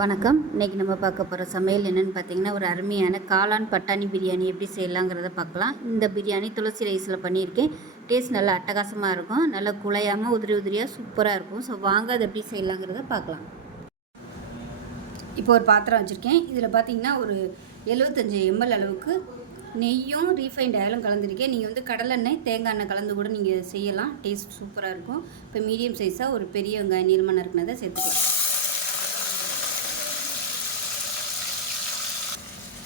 வணக்கம். இன்றைக்கி நம்ம பார்க்க போகிற சமையல் என்னென்னு பார்த்தீங்கன்னா ஒரு அருமையான காளான் பட்டாணி பிரியாணி எப்படி செய்யலாங்கிறத பார்க்கலாம். இந்த பிரியாணி துளசி ரைஸில் பண்ணியிருக்கேன். டேஸ்ட் நல்லா அட்டகாசமாக இருக்கும். நல்லா குழையாமல் உதிரி உதிரியாக சூப்பராக இருக்கும். ஸோ வாங்க அதை எப்படி செய்யலாங்கிறத பார்க்கலாம். இப்போ ஒரு பாத்திரம் வச்சுருக்கேன். இதில் பார்த்தீங்கன்னா ஒரு எழுபத்தஞ்சி எம்எல் அளவுக்கு நெய்யும் ரீஃபைண்ட் ஆயிலும் கலந்துருக்கேன். நீங்கள் வந்து கடலெண்ணெய் தேங்காய் எண்ணெய் கலந்து கூட நீங்கள் செய்யலாம். டேஸ்ட் சூப்பராக இருக்கும். இப்போ மீடியம் சைஸாக ஒரு பெரிய வெங்காயம் நீளமாக இருக்கிறத சேர்த்துக்கலாம்.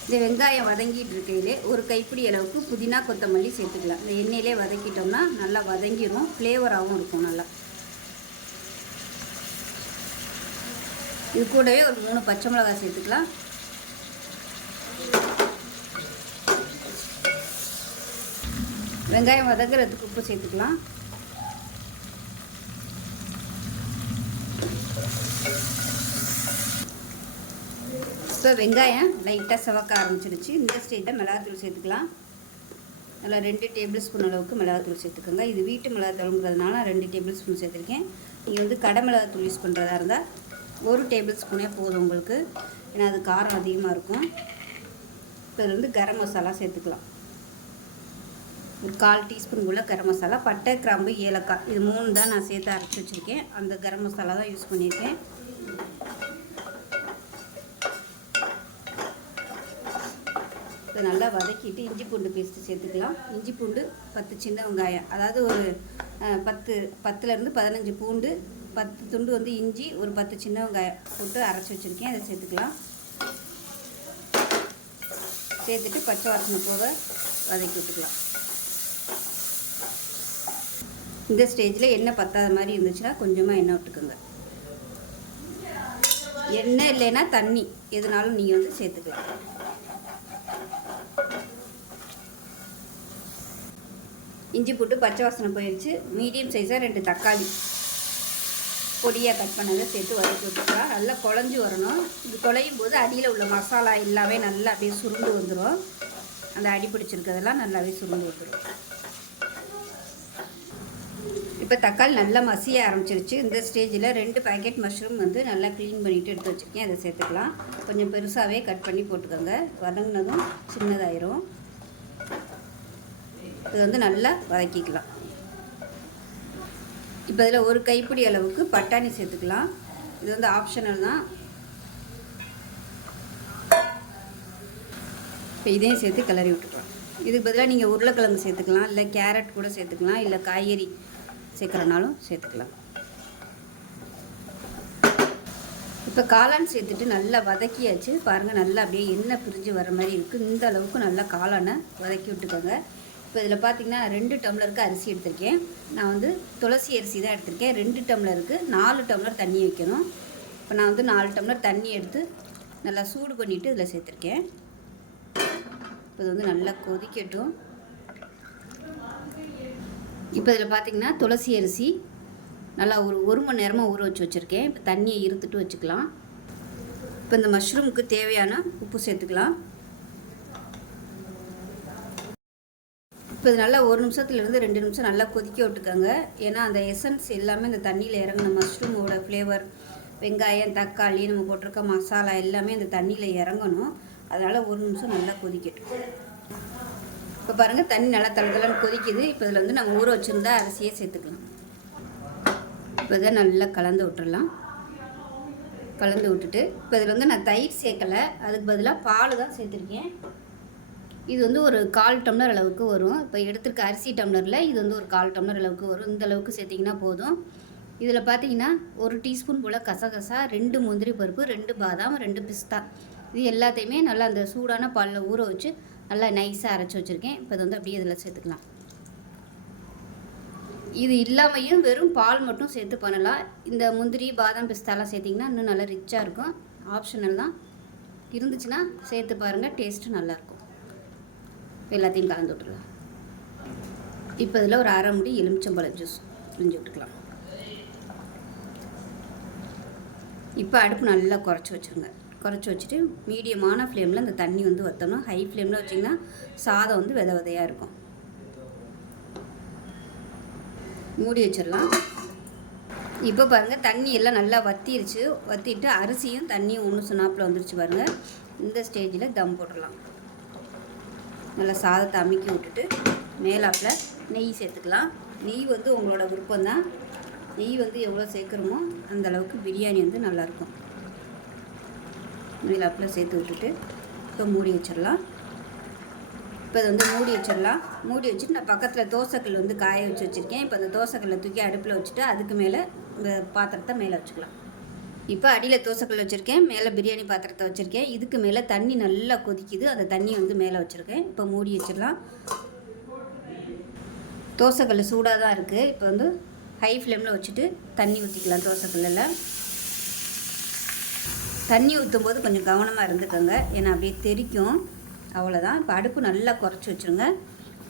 இந்த வெங்காயம் வதங்கிட்டு இருக்கையிலே ஒரு கைப்பிடி அளவுக்கு புதினா கொத்தமல்லி சேர்த்துக்கலாம். இந்த எண்ணெயிலே வதக்கிட்டோம்னா நல்லா வதங்கிடும் ஃப்ளேவராகவும் இருக்கும் நல்லா. இது கூடவே ஒரு மூணு பச்சை மிளகாய் சேர்த்துக்கலாம். வெங்காயம் வதங்குறதுக்கு உப்பு சேர்த்துக்கலாம். இப்போ வெங்காயம் லைட்டாக செவக்க ஆரம்பிச்சிடுச்சு இந்த ஸ்டேஜில் மிளகாத்தூள் சேர்த்துக்கலாம். நல்லா ரெண்டு டேபிள் ஸ்பூன் அளவுக்கு மிளகாத்தூள் சேர்த்துக்கோங்க. இது வீட்டு மிளகாத்தூளுங்கிறதுனால நான் ரெண்டு டேபிள் ஸ்பூன் சேர்த்துருக்கேன். நீங்கள் வந்து கடை மிளகாத்தூள் யூஸ் பண்ணுறதா இருந்தால் ஒரு டேபிள் ஸ்பூனே போதும் உங்களுக்கு. ஏன்னா அது காரம் அதிகமாக இருக்கும். இப்போ இதில் வந்து கரம் மசாலா சேர்த்துக்கலாம். ஒரு கால் டீஸ்பூன் உள்ள கரம் மசாலா பட்டை கிராம்பு ஏலக்காய் இது மூணு தான் நான் சேர்த்து அரைச்சி வச்சுருக்கேன். அந்த கரம் மசாலா தான் யூஸ் பண்ணியிருக்கேன். இதை நல்லா வதக்கிட்டு இஞ்சி பூண்டு பேஸ்ட்டு சேர்த்துக்கலாம். இஞ்சி பூண்டு பத்து சின்ன வெங்காயம். அதாவது ஒரு பத்து பத்துலேருந்து பதினஞ்சு பூண்டு பத்து துண்டு வந்து இஞ்சி ஒரு பத்து சின்ன வெங்காயம் போட்டு அரைச்சி வச்சுருக்கேன். அதை சேர்த்துக்கலாம். சேர்த்துட்டு பச்சை வாசனை போக வதக்கி விட்டுக்கலாம். இந்த ஸ்டேஜில் எண்ணெய் பத்தாத மாதிரி இருந்துச்சுன்னா கொஞ்சமாக எண்ணெய் விட்டுக்கோங்க. எண்ணெய் இல்லைன்னா தண்ணி. எதுனாலும் நீங்கள் வந்து சேர்த்துக்கலாம். இஞ்சி போட்டு பச்சை வாசனை போயிடுச்சு மீடியம் சைஸாக ரெண்டு தக்காளி. பொடியாக கட் பண்ணதை சேர்த்து வதக்கி விட்டுக்கலாம் நல்லா குழஞ்சி வரணும். இது குழையும் போது அடியில் உள்ள மசாலா எல்லாமே நல்லா அப்படியே சுருண்டு வந்துடும் அந்த அடி பிடிச்சிருக்கிறதெல்லாம் நல்லாவே சுருண்டு வந்துடும் இப்போ தக்காளி நல்லா மசிய ஆரம்பிச்சிருச்சு. இந்த ஸ்டேஜில் ரெண்டு பேக்கெட் மஷ்ரூம் வந்து நல்லா க்ளீன் பண்ணிவிட்டு எடுத்து வச்சுருக்கேன். அதை சேர்த்துக்கலாம். கொஞ்சம் பெருசாகவே கட் பண்ணி போட்டுக்கோங்க. வதங்கினதும் சின்னதாயிரும். இது வந்து நல்லா வதக்கிக்கலாம். இப்போ இதில் ஒரு கைப்பிடி அளவுக்கு பட்டாணி சேர்த்துக்கலாம். இது வந்து ஆப்ஷனல் தான். இப்போ இதையும் சேர்த்து கிளறி விட்டுக்கலாம். இதுக்கு பதிலாக நீங்கள் உருளைக்கிழங்கு சேர்த்துக்கலாம். இல்லை கேரட் கூட சேர்த்துக்கலாம். இல்லை காய்கறி சேர்க்குறனாலும் சேர்த்துக்கலாம். இப்போ காளான் சேர்த்துட்டு நல்லா வதக்கியாச்சு. பாருங்கள் நல்லா அப்படியே எண்ணெய் பிரிஞ்சு வர மாதிரி இருக்குது இந்த அளவுக்கு நல்லா காளானை வதக்கி விட்டுக்கோங்க. இப்போ இதில் பார்த்தீங்கன்னா ரெண்டு டம்ளருக்கு அரிசி எடுத்திருக்கேன். நான் வந்து துளசி அரிசி தான் எடுத்திருக்கேன். ரெண்டு டம்ளருக்கு நாலு டம்ளர் தண்ணி வைக்கணும். இப்போ நான் வந்து நாலு டம்ளர் தண்ணி எடுத்து நல்லா சூடு பண்ணிவிட்டு இதில் சேர்த்துருக்கேன். இப்போ இது வந்து நல்லா கொதிக்கட்டும். இப்போ இதில் பார்த்தீங்கன்னா துளசி அரிசி நல்லா ஒரு ஒரு மணி நேரமாக ஊற வச்சு வச்சுருக்கேன். இப்போ தண்ணியை இருத்துட்டு வச்சுக்கலாம். இப்போ இந்த மஷ்ரூமுக்கு தேவையான உப்பு சேர்த்துக்கலாம். இப்போ இது நல்லா ஒரு நிமிஷத்துலேருந்து ரெண்டு நிமிஷம் நல்லா கொதிக்க விட்டுக்கோங்க. ஏன்னா அந்த எசன்ஸ் எல்லாமே இந்த தண்ணியில் இறங்கின மஷ்ரூமோட ஃப்ளேவர் வெங்காயம் தக்காளி நம்ம போட்டிருக்க மசாலா எல்லாமே இந்த தண்ணியில் இறங்கணும். அதனால் ஒரு நிமிஷம் நல்லா கொதிக்கட்டும். இப்போ பாருங்கள் தண்ணி நல்லா தளதளன்னு கொதிக்குது. இப்போ இதில் வந்து நம்ம ஊற வச்சுருந்தா அரிசியை சேர்த்துக்கலாம். இப்போ இதை நல்லா கலந்து விட்டுடலாம் கலந்து விட்டுட்டு இப்போ இதில் வந்து நான் தயிர் சேர்க்கலை. அதுக்கு பதிலாக பால் தான் சேர்த்துருக்கேன். இது வந்து ஒரு கால் டம்ளர் அளவுக்கு வரும். இப்போ எடுத்துருக்க அரிசி டம்ளரில் இது வந்து ஒரு கால் டம்ளர் அளவுக்கு வரும். இந்த அளவுக்கு சேர்த்திங்கன்னா போதும். இதில் பார்த்தீங்கன்னா ஒரு டீஸ்பூன் போல் கசகசா ரெண்டு முந்திரி பருப்பு ரெண்டு பாதாம் ரெண்டு பிஸ்தா. இது எல்லாத்தையுமே நல்லா அந்த சூடான பாலில் ஊற வச்சு நல்லா நைஸாக அரைச்சி வச்சுருக்கேன். இப்போ இது வந்து அப்படியே இதில் சேர்த்துக்கலாம். இது இல்லாமையும் வெறும் பால் மட்டும் சேர்த்து பண்ணலாம். இந்த முந்திரி பாதாம் பிஸ்தாலாம் சேர்த்திங்கன்னா இன்னும் நல்லா ரிச்சாக இருக்கும். ஆப்ஷனல் தான். இருந்துச்சுன்னா சேர்த்து பாருங்கள் டேஸ்ட்டு நல்லாயிருக்கும் எல்லாத்தையும் கலந்து விட்டுடலாம். இப்போ இதில் ஒரு அரை முடி எலுமிச்சம்பழம் ஜூஸ் பிழிஞ்சு விட்டுக்கலாம். இப்போ அடுப்பு நல்லா குறைச்சி வச்சுருங்க. குறைச்சி வச்சுட்டு மீடியமான ஃப்ளேமில் அந்த தண்ணி வந்து வற்றணும் ஹை ஃப்ளேமில் வச்சிங்கன்னா சாதம் வந்து வித விதையாக இருக்கும். மூடி வச்சிடலாம். இப்போ பாருங்கள் தண்ணி எல்லாம் நல்லா வத்திருச்சு. வற்றிட்டு அரிசியும் தண்ணியும் ஒன்று சொன்னாப்பில் வந்துருச்சு பாருங்கள் இந்த ஸ்டேஜில் தம் போட்டுடலாம். நல்லா சாதத்தை அமுக்கி விட்டுட்டு மேலாப்பில் நெய் சேர்த்துக்கலாம். நெய் வந்து உங்களோட விருப்பம்தான். நெய் வந்து எவ்வளோ சேர்க்குறோமோ அந்த அளவுக்கு பிரியாணி வந்து நல்லாயிருக்கும். மேலாப்பில் சேர்த்து விட்டுட்டு இப்போ மூடி வச்சிடலாம். இப்போ இது வந்து மூடி வச்சிடலாம். மூடி வச்சுட்டு நான் பக்கத்தில் தோசைக்கல் வந்து காய வச்சு வச்சுருக்கேன். இப்போ அந்த தோசைக்கல்லை தூக்கி அடுப்பில் வச்சுட்டு அதுக்கு மேலே இந்த பாத்திரத்தை மேலே வச்சுக்கலாம். இப்போ அடியில் தோசைக்கல் வச்சுருக்கேன் மேலே பிரியாணி பாத்திரத்தை வச்சுருக்கேன். இதுக்கு மேலே தண்ணி நல்லா கொதிக்குது. அந்த தண்ணி வந்து மேலே வச்சுருக்கேன். இப்போ மூடி வச்சிடலாம். தோசைக்கல் சூடாக தான் இருக்குது இப்போ வந்து ஹை ஃப்ளேமில் வச்சுட்டு தண்ணி ஊற்றிக்கலாம் தோசைக்கல்லில். தண்ணி ஊற்றும் போது கொஞ்சம் கவனமாக இருந்துக்கோங்க. ஏன்னா அப்படியே தெறிக்கும் அவ்வளோதான் இப்போ அடுப்பு நல்லா குறைச்சி வச்சுருங்க.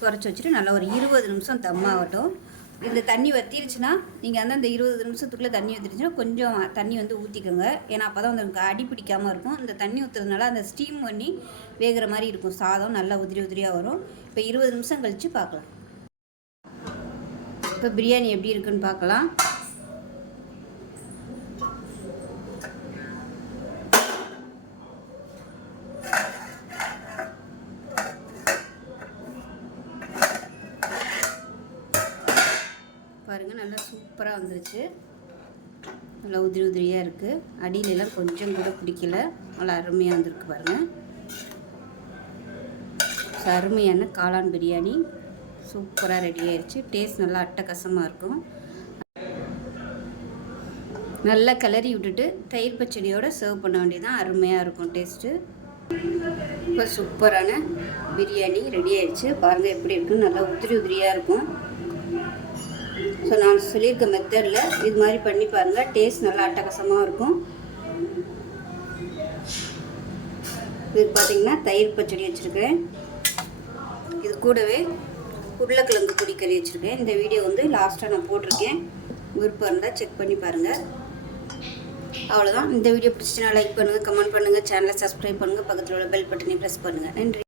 குறைச்சி வச்சுட்டு நல்லா ஒரு இருபது நிமிஷம் தம்மாகட்டும் இந்த தண்ணி வத்திருச்சுன்னா நீங்கள் வந்து அந்த இருபது நிமிஷத்துக்குள்ளே தண்ணி வத்திருச்சுன்னா கொஞ்சம் தண்ணி வந்து ஊற்றிக்கோங்க ஏன்னா அப்போ தான் வந்து உங்களுக்கு அடி பிடிக்காமல் இருக்கும். இந்த தண்ணி ஊற்றுறதுனால அந்த ஸ்டீம் பண்ணி வேகிற மாதிரி இருக்கும். சாதம் நல்லா உதிரி உதிரியாக வரும். இப்போ இருபது நிமிஷம் கழித்து பார்க்கலாம் இப்போ பிரியாணி எப்படி இருக்குன்னு பார்க்கலாம் பாருங்கள் நல்லா சூப்பராக வந்துருச்சு. நல்லா உதிரி உதிரியாக இருக்குது அடியிலலாம் கொஞ்சம் கூட பிடிக்கல. நல்லா அருமையாக வந்திருக்கு பாருங்கள் ஸோ அருமையான காளான் பிரியாணி. சூப்பராக ரெடி ஆயிடுச்சு டேஸ்ட் நல்லா அட்டகாசமாக இருக்கும். நல்லா கிளறி விட்டுட்டு தயிர் பச்சடியோடு சர்வ் பண்ண வேண்டியதான் அருமையாக இருக்கும் டேஸ்ட்டு இப்போ சூப்பரான பிரியாணி ரெடி ஆயிடுச்சு பாருங்கள் எப்படி இருக்குன்னு நல்லா உதிரி உதிரியாக இருக்கும். ஸோ நான் சொல்லியிருக்க மெத்தடில் இது மாதிரி பண்ணி பாருங்கள் டேஸ்ட் நல்லா அட்டகாசமாக இருக்கும். இது பார்த்திங்கன்னா தயிர் பச்சடி வச்சுருக்கேன் இது கூடவே உருளைக்கிழங்கு குடிக்கறி வச்சுருக்கேன் இந்த வீடியோ வந்து லாஸ்ட்டாக நான் போட்டிருக்கேன். விருப்பம் இருந்தால் செக் பண்ணி பாருங்கள் அவ்வளோதான் இந்த வீடியோ பிடிச்சிச்சுன்னா லைக் பண்ணுங்கள் கமெண்ட் பண்ணுங்கள் சேனலை சப்ஸ்கிரைப் பண்ணுங்கள் பக்கத்தில் உள்ள பெல் பட்டனை ப்ரெஸ் பண்ணுங்கள் நன்றி.